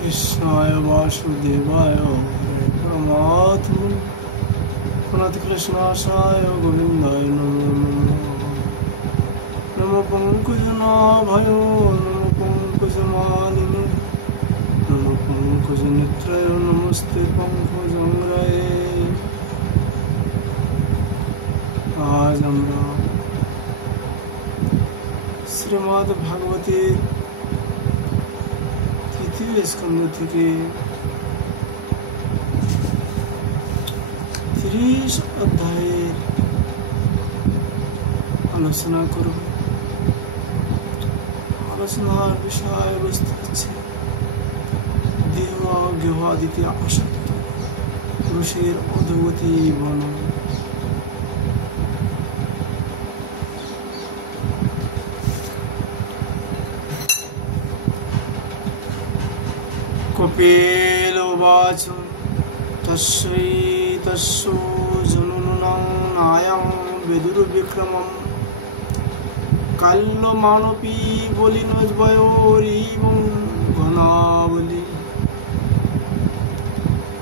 कृष्णाय वासुदेवाय हरे परमात्मने प्रणतक्लेशनाशाय गोविन्दाय नमो नमः। नमो पङ्कजनाभाय नमो पङ्कजमालिने नमो पङ्कजनेत्राय नमस्ते पङ्कजङ्ग्रये। आज আমরা শ্রীমদ্ ভাগবতের তৃতীয় স্কন্ধ থেকে 30 অধ্যায়ের আলোচনা করব। আলোচনার বিষয়বস্তু হচ্ছে দেহ গেহাদিতে আসক্ত পুরুষের অধোগতি বর্ণনা। कपिलोवाच तस्सैतस्सो जनुनं नायं विदुर्विक्रमं काल्यमानोऽपि बलिनोद्वयोरिवं घनावली।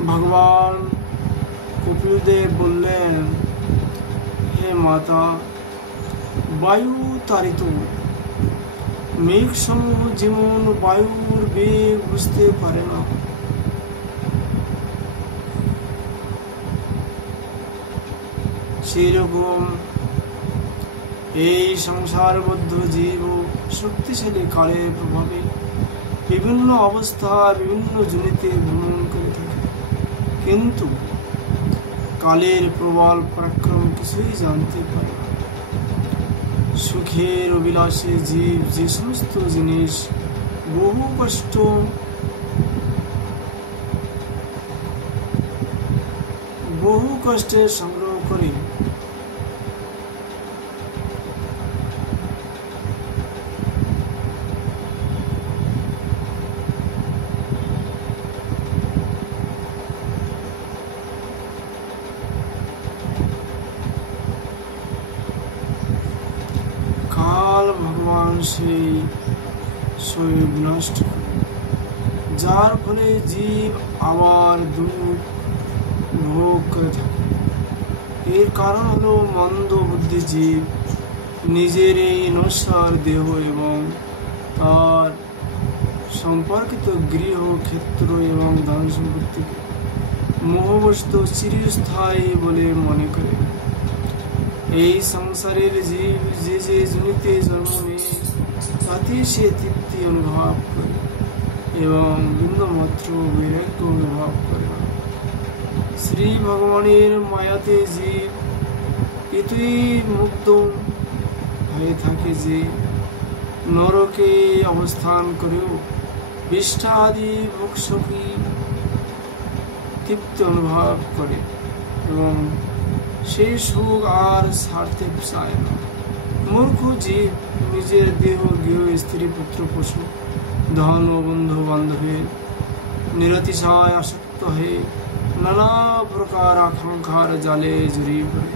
भगवान कपिलदेव बोलें, हे माता, वायु तारित মেঘ সমূহ যেমন বায়ুর বেগ বুঝতে পারে না, সেই রকম এই সংসারবদ্ধ জীব শক্তিশালী কালের প্রভাবে বিভিন্ন অবস্থা বিভিন্ন জনিতে ভ্রমণ করে থাকে, কিন্তু কালের প্রবল পরাক্রম কিছুই জানতে পারে না। সুখের অভিলাষে জীব যে সমস্ত জিনিস বহু কষ্টে সংগ্রহ করে ভগবান সেই স্বয়ং নষ্ট করে, যার ফলে জীব আবার দুঃখ ভোগ করে থাকে। এর কারণ হলো মন্দ বুদ্ধি জীব নিজের এই নশ্বর দেহ এবং তার সম্পর্কিত গৃহ ক্ষেত্র এবং ধন সম্পত্তিকে মোহবস্তু চিরস্থায়ী বলে মনে করে। এই সংসারের জীব যে যে জনিতে জন্ম নেয় তাতে সে তৃপ্তি অনুভব করে এবং বিন্দুমাত্র বৈরাগ্য অনুভব করে না। শ্রী ভগবানের মায়াতে জীব এতই মুগ্ধ হয়ে থাকে যে নরকে অবস্থান করেও বিষ্ঠাদি ভোগসুখী তৃপ্তি অনুভব করে এবং সেই সুখ আর ছাড়তে চায় না। মূর্খ জীব নিজের দেহ গৃহ স্ত্রী পুত্র পশু ধন ও বন্ধু বান্ধবের নিরতিশয় আসক্ত হয়ে নানা প্রকার আকাঙ্ক্ষার জালে জড়িয়ে পড়ে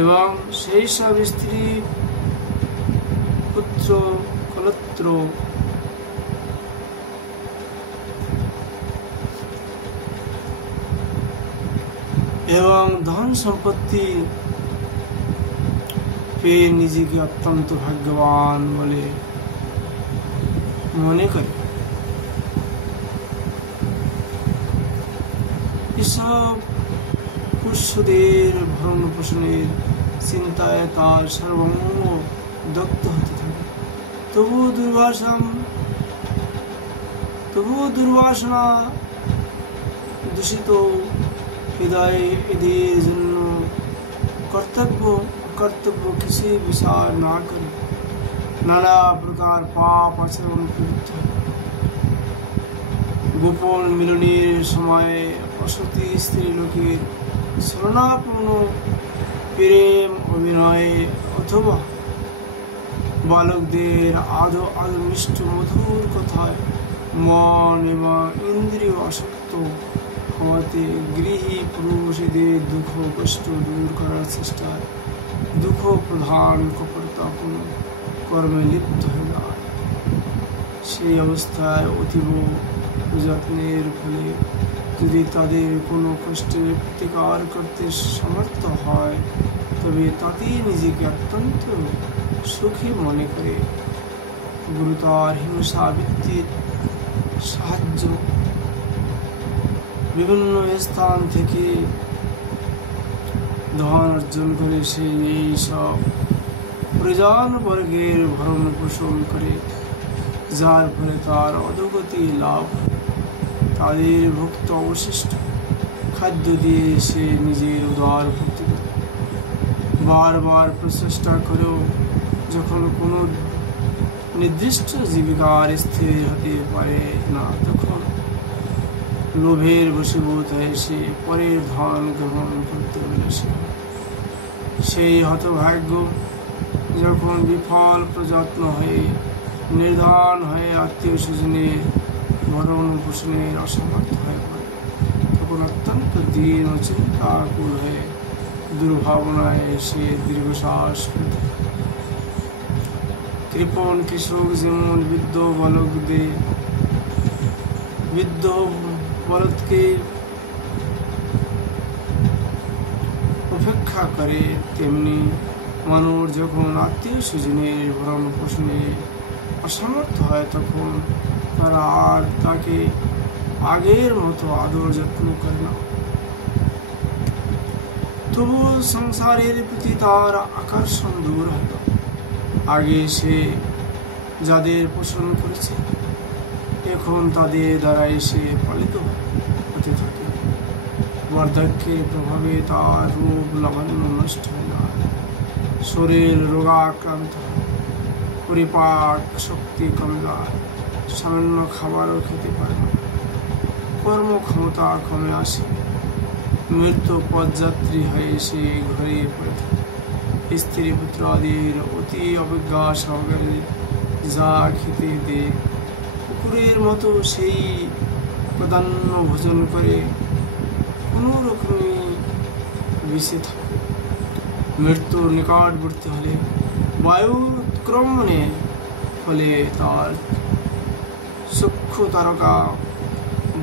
এবং সেই সব স্ত্রী পুত্র কলত্র এবং ধন সম্পত্তি পেয়ে নিজেকে অত্যন্ত ভাগ্যবান বলে মনে করে। এসব পুরুষদের ভরণ পোষণের চিন্তায় তার সর্বঙ্গ দগ্ধ হতে থাকে। তবু দুর্বাসনা দূষিত হৃদয় এদের জন্য কর্তব্য কিছু বিচার না করে নানা প্রকার পাপ আচরণ প্রবৃত্ত হয়। গোপন মিলনের সময় অসতী স্ত্রী লোকের ছলনাপূর্ণ প্রেম অভিনয়ে অথবা বালকদের আদো মিষ্ট মধুর কথায় মন এবং ইন্দ্রিয় আসক্ত হওয়াতে গৃহী পুরুষদের দুঃখ কষ্ট দূর করার চেষ্টায় দুঃখ প্রধান কপটতাপূর্ণ কর্মে লিপ্ত হয়ে যায়। সেই অবস্থায় অতীব যত্নের ফলে যদি তাদের কোনো কষ্টের প্রতিকার করতে সমর্থ হয়, তবে তাতেই নিজেকে অত্যন্ত সুখী মনে করে। গুরুতর হিংসা ভিত্তিক সাহায্য বিভিন্ন স্থান থেকে ধন অর্জন করে সে এই সব পরিজন বর্গের ভরণ পোষণ করে, যার ফলে তার অধোগতি লাভ। তাদের ভুক্ত অবশিষ্ট খাদ্য দিয়ে সে নিজের উদার ভক্তি করে। বারবার প্রচেষ্টা করেও যখন কোনো নির্দিষ্ট জীবিকার স্থির হতে পারে না, তখন লোভের বশীভূত হয়ে সে পরের ধন গ্রহণ করতে বলেছে। সেই হতভাগ্য যখন বিফল প্রযত্ন হয়ে নির্ধন হয়ে আত্মীয় স্বজনের ভরণ পোষণের অসমর্থ হয়ে পড়ে, তখন অত্যন্ত দীন ও চিন্তাকুল হয়ে দুর্ভাবনায় সে দীর্ঘশ্বাস ফেলে। কৃপণ কৃষক যেমন বৃদ্ধ বলদকে উপেক্ষা করে, তেমনি মানুষ যখন আত্মীয় স্বজনের ভরণ পোষণে অসমর্থ হয়, তখন তারা আর তাকে আগের মতো আদর যত্ন করে না। তবু সংসারের প্রতি তার আকর্ষণ দূর হয় না। আগে সে যাদের পোষণ করেছে, এখন তাদের দ্বারা সে পালিত হতে থাকে। বার্ধক্যের প্রভাবে তার রূপ লাবণ্য নষ্ট হয়ে যায়, শরীর রোগাক্রান্ত হয়, পরিপাক শক্তি কমে যায়, সামান্য খাবারও খেতে পারে না, কর্মক্ষমতা কমে আসে, মৃত্যু পথযাত্রী হয়ে সে ঘরে পড়ে থাকে। স্ত্রী পুত্র আদির অতি অবজ্ঞা সহকারে যা খেতে দেয়, কুকুরের মতো সেই প্রাধান্য ভোজন করে কোনো রকমই বেঁচে থাকে। মৃত্যুর নিকটবর্তী হলে বায়ুর উৎক্রমণের ফলে তার চক্ষু তারকা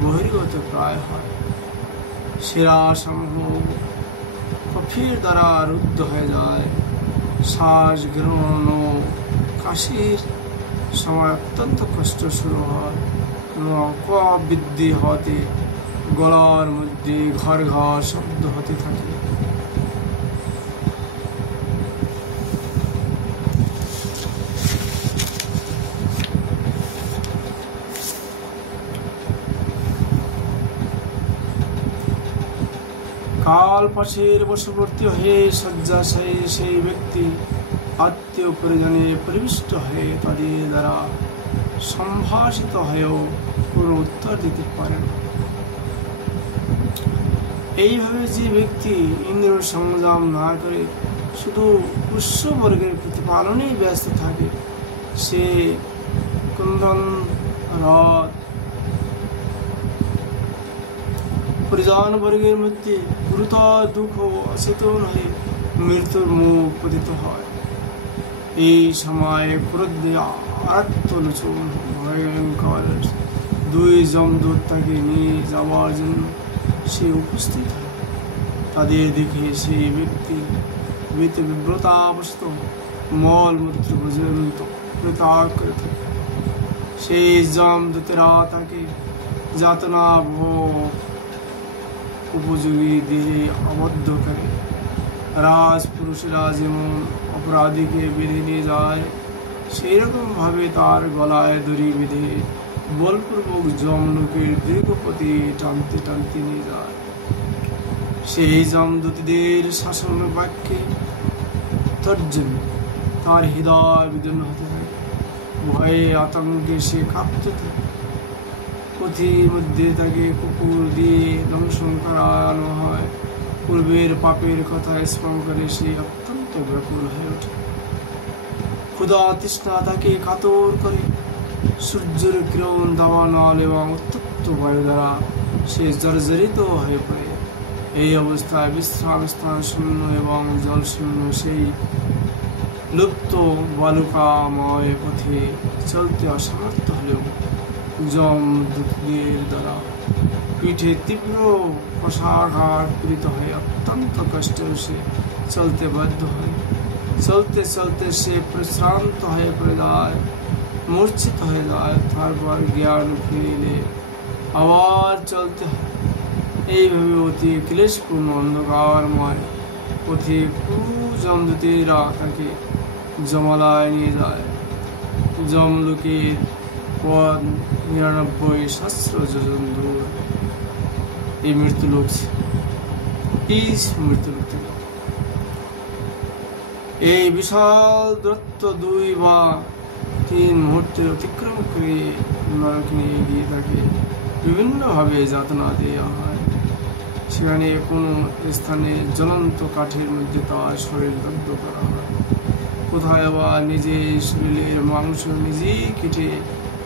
বহির্গত প্রায় হয়, শিরা সমূহ কফির দ্বারা রুদ্ধ হয়ে যায়, শ্বাস গ্রহণ ও কাশির সময় অত্যন্ত কষ্ট শুরু হয় এবং কফ বৃদ্ধি হতে গলার মধ্যে ঘর ঘর শব্দ হতে থাকে। কাল পাশের বশবর্তী হয়ে শয্যাশায়ী সেই ব্যক্তি আত্মীয় পরিজনে পরিবিষ্ট হয়ে তাদের দ্বারা সম্ভাষিত হয়েও কোনো উত্তর দিতে পারে না। এইভাবে যে ব্যক্তি ইন্দ্র সংযম না করে শুধু পুষ্যবর্গের প্রতিপালনেই ব্যস্ত থাকে, সে কুন্দন হ্রদ পরিজন বর্গের মধ্যে গুরুতর দুঃখ অচেতন হয়ে মৃত্যুর মুখ পতিত হয়। এই সময় ক্রোধে আত্মলোচন ভয়ঙ্কর দুই যমদূত তাকে নিয়ে যাওয়ার জন্য সে উপস্থিত হয়। তাদের দেখে সেই ব্যক্তি বিব্রতাবশত মলমূত্র পর্যন্ত পরিত্যাগ করে থাকে। সেই যমদূতেরা তাকে যাতনা ভোগ উপযোগী দেহে আবদ্ধ করে। রাজপুরুষেরা যেমন অপরাধীকে বেঁধে নিয়ে যায়, সেই রকম ভাবে তার গলায় দড়ি বেঁধে বলপূর্বক যমলোকের দীর্ঘপথে টানতে টানতে নিয়ে যায়। সেই যমদূতীদের শাসন বাক্যে তর্জন্য তার হৃদয় বিদীর্ণ হতে থাকে, ভয়ে আতঙ্কে সে কাঁপতে থাকে। পথির মধ্যে তাকে কুকুর দিয়ে দংশন করানো হয়। পূর্বের পাপের কথা স্মরণ করে সে অত্যন্ত ব্যাকুল হয়ে ওঠে। ক্ষুধা তৃষ্ণা তাকে কাতর করে। সূর্যের কিরণ দাবানল এবং উত্তপ্ত বায়ু দ্বারা সে জর্জরিত হয়ে পড়ে। এই অবস্থায় বিশ্রাম স্থান শূন্য এবং জল শূন্য সেই লুপ্ত বালুকাময় পথে চলতে অসমর্থ হলেও যমদূতদের দ্বারা পিঠে তীব্র কষাঘাত পীড়িত হয়ে অত্যন্ত কষ্টে সে চলতে বাধ্য হয়। চলতে চলতে সে প্রশ্রান্ত হয়ে পড়ে যায়, মূর্ছিত হয়ে যায়। তারপর জ্ঞান ফিরিলে আবার চলতে হয়। এইভাবে অতি ক্লেশপূর্ণ অন্ধকারময় পথে যমদূতেরা তাকে যমালয়ে নিয়ে যায়। যমলোকের পথ ৯৯ সহস্র যোজন দূর এই মৃত্যুলোক। এই মৃত্যুলোক থেকে এই বিশাল দূরত্ব ২ বা ৩ মুহূর্তে অতিক্রম করে নরক নিয়ে গিয়ে তাকে বিভিন্নভাবে যাতনা দেওয়া হয়। সেখানে কোনো স্থানে জ্বলন্ত কাঠের মধ্যে তার শরীর দগ্ধ করা হয়, কোথায় আবার নিজের শরীরের মাংস নিজেই কেটে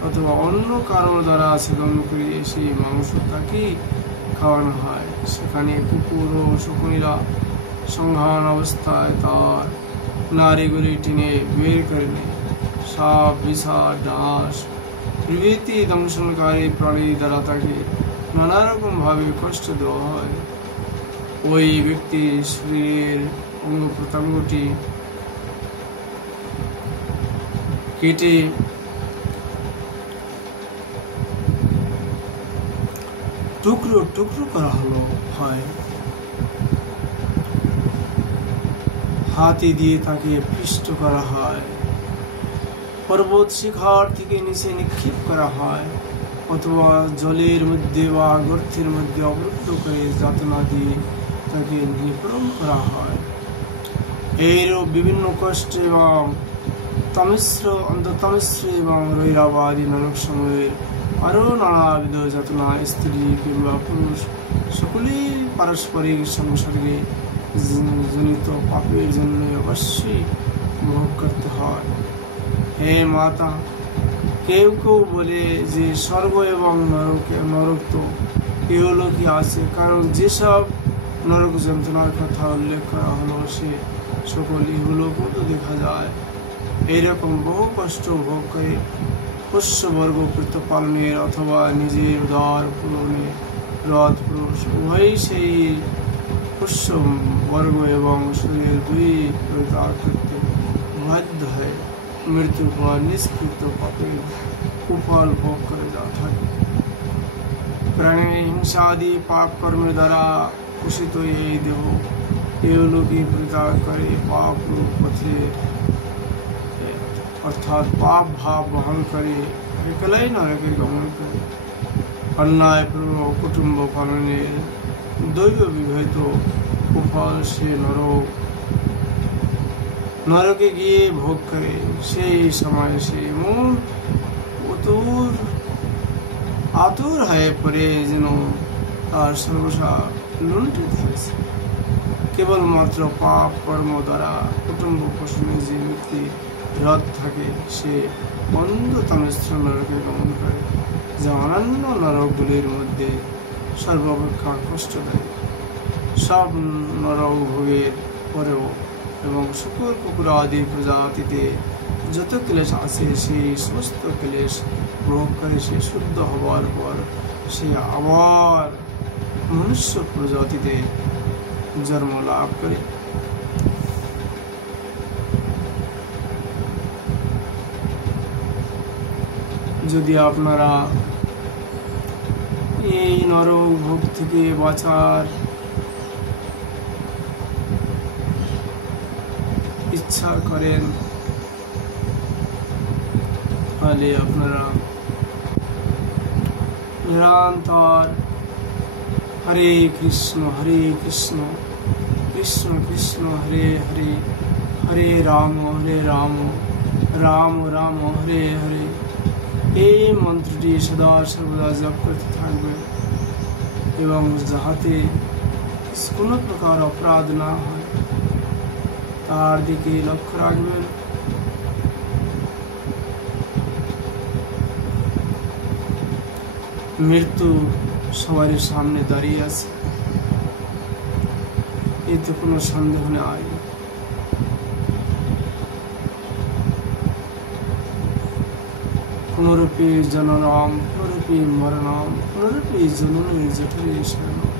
অথবা অন্য কারো দ্বারা ছেদন করে সেই মাংস তাকেই খাওয়ানো হয়। সেখানে কুকুর ও শকুনিরা সংহান অবস্থায় তার নাড়িগুলি টেনে বের করে নেয়। সাপ, বিছা, ডাঁশ প্রভৃতি দংশনকারী প্রাণী দ্বারা তাকে নানা রকম ভাবে কষ্ট দেওয়া হয়। ওই ব্যক্তির শরীরের অঙ্গ প্রত্যঙ্গটি কেটে টুকরো টুকরো করা হয়। হাতি দিয়ে তাকে পিষ্ট করা হয়। পর্বত শিখর থেকে নিচে নিক্ষেপ করা হয়, অথবা জলের মধ্যে বা গর্তের মধ্যে অবরুদ্ধ করে যাতনা দিয়ে তাকে নিপীড়ন করা হয়। এইরূপ বিভিন্ন কষ্ট এবং অন্তঃতমস্র এবং রৈরাবাদী নরক সময়ের আরও নানাবিধ যাতনা স্ত্রী কিংবা পুরুষ সকলেই পারস্পরিক সংসর্গে জনিত পাপের জন্য অবশ্যই ভোগ করতে হয়। হে মাতা, কেউ কেউ বলে যে স্বর্গ এবং নরক তো ইহলোকই আছে, কারণ যেসব নরক যন্ত্রণার কথা উল্লেখ করা হলো সে সকল ইহলোকও তো দেখা যায়। এইরকম বহু কষ্ট ভোগ করে পোষ্যবর্গ প্রতিপালনের অথবা নিজের উদার পূরণে রথ পুরুষ উভয়ই সেই পোষ্যবর্গ এবং শরীর ২ পরিত্যাগ করতে বাধ্য হয়। মৃত্যুর পর নিষ্কৃত পাপের কুফল ভোগ করে যা থাকে। প্রাণী হিংসাদি পাপ কর্মের দ্বারা কুষিত এই দেহ ইহলোকে পরিত্যাগ করে পাপ রূপ পথে অর্থাৎ পাপ ভাব বহন করে একলাই নরকে গমন করে। অন্যায় কুটুম্ব পালনের দৈব বিবাহিত কুফল সে নরকে গিয়ে ভোগ করে। সেই সময় সে মন আতুর হয়ে পড়ে যেন তার সর্বসা লুণ্ঠিত হয়েছে। কেবলমাত্র পাপ কর্ম দ্বারা কুটুম্ব পোষণে যে ব্যক্তি রথ থাকে সে অন্ধতমস্র নরকে গমন করে, যা অন্যান্য নরকগুলির মধ্যে সর্বাপেক্ষা কষ্টদায়ী। সব নরক ভোগের পরেও এবং শুকুর কুকুর আদি প্রজাতিতে যত ক্লেশ আছে সেই সমস্ত ক্লেশ ভোগ করে সে শুদ্ধ হবার পর সে আবার মনুষ্য প্রজাতিতে জন্ম লাভ করে। যদি আপনারা এই নরক ভোগ থেকে বাঁচার ইচ্ছা করেন তাহলে আপনারা নিরন্তর হরে কৃষ্ণ কৃষ্ণ কৃষ্ণ হরে হরে, হরে রাম রাম রাম হরে হরে এই মন্ত্রটি সদা সর্বদা জপ করতে থাকবেন এবং যাহাতে কোনো প্রকার অপরাধ না হয় তার দিকে লক্ষ্য রাখবেন। মৃত্যু সবার সামনে দাঁড়িয়ে আছে, এতে কোনো সন্দেহ নেই। পুনরপি জননম পুনরপি মরণম পুনরপি জননী জঠরে শরণম।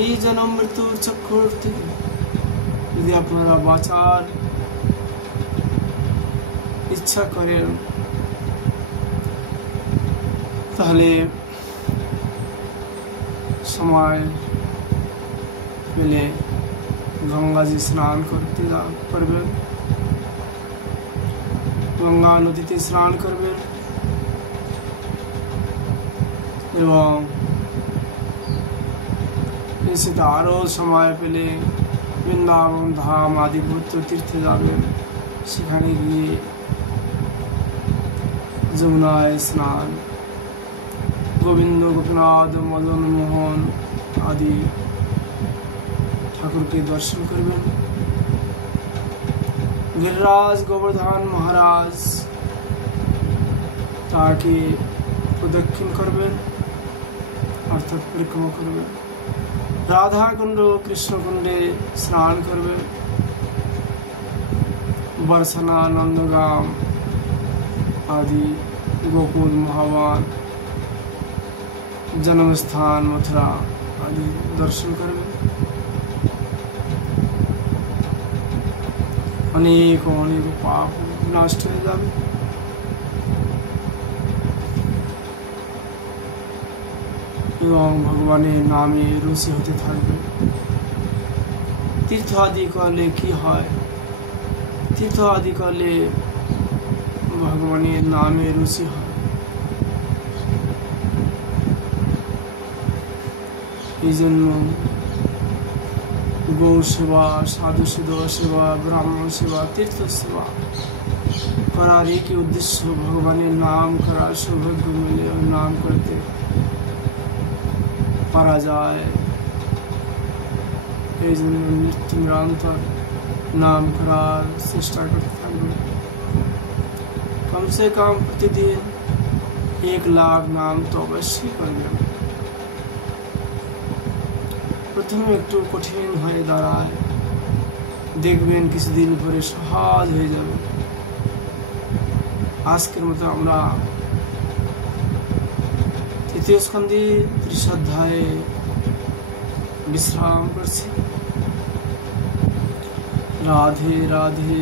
এই জন্ম মৃত্যুর চক্কর থেকে যদি আপনারা বাঁচার ইচ্ছা করেন তাহলে সময় পেলে গঙ্গাজি স্নান করতে পারবেন, গঙ্গা নদীতে স্নান করবেন এবং এসে আরও সময় পেলে বৃন্দাবন ধাম আদি পবিত্র তীর্থে যাবেন, সেখানে গিয়ে যমুনায় স্নান, গোবিন্দ গোপীনাথ মদন মোহন আদি ঠাকুরকে দর্শন করবেন। গিরিরাজ গোবর্ধন মহারাজ তাকে প্রদক্ষিণ করবেন অর্থাৎ পরিক্রমা করবেন। রাধা কুণ্ড কৃষ্ণ কুণ্ডে স্নান করবেন। बरसाना नंदगाम आदि गोकुल महावान जन्म स्थान मथुरा आदि दर्शन करबे। अनेक अनेक पाप नष्ट हो जाए एवं भगवाনের नामे रुचि होते থাকবে। तीर्थ आदि करले कि হয়, तीर्थ आदि करले भगवाনের नामे रुचि হয়। এই জন্য गौ सेवा, साधु सेवा, ब्राह्मण सेवा, तीर्थ सेवा करार एक ही उद्देश्य भगवाনের नाम करा सौभाग्य मिले और नाम करते पारा जाए। এই জন্য নিত্য নিরন্তর नाम करार चेष्टा करते থাকবে। कम से कम प्रतिदिन 1 लाख नाम तो अवश्य करবেন। प्रथम একটু কঠিন হয়ে দাঁড়ায়, দেখবেন কিছুদিন পরে সহজ হয়ে যাবে। আজকের মতো আমরা তৃতীয় স্কন্ধে 30 অধ্যায়ে বিশ্রাম করছি। राधे राधे।